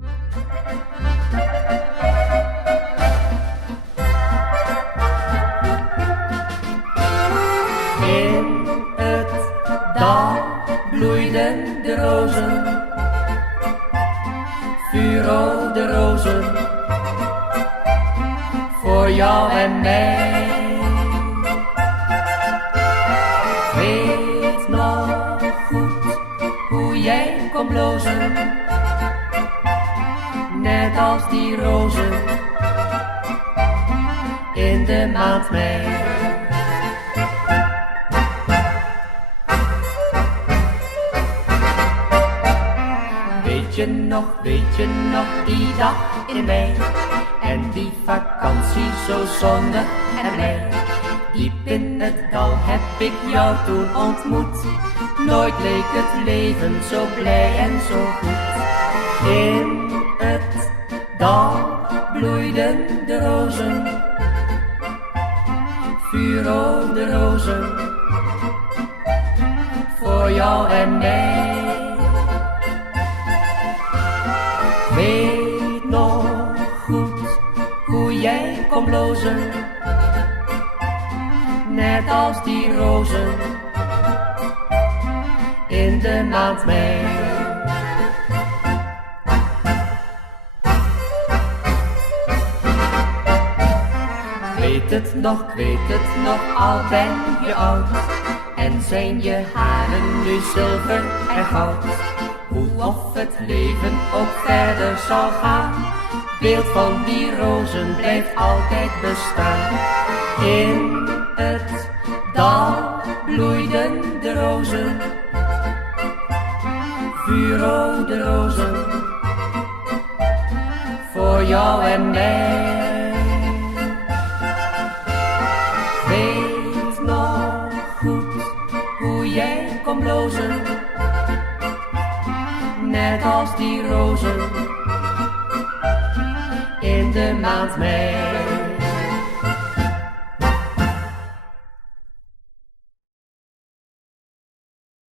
In het dal bloeiden de rozen, vuurrode rozen, voor jou en mij. Weet nog goed hoe jij kon blozen, net als die rozen in de maand mei. Weet je nog die dag in mei, en die vakantie zo zonnig en blij. Diep in het dal heb ik jou toen ontmoet, nooit leek het leven zo blij en zo goed. In het dal bloeiden de rozen, vuurrode rozen, voor jou en mij. Weet nog goed hoe jij kon blozen, net als die rozen in de maand mei. Weet het nog, al ben je oud, en zijn je haren nu zilver en goud. Hoe of het leven ook verder zal gaan, beeld van die rozen blijft altijd bestaan. In het dal bloeiden de rozen, vuurrode rozen, voor jou en mij. Weet nog goed hoe jij kon blozen, net als die rozen in de maand mei.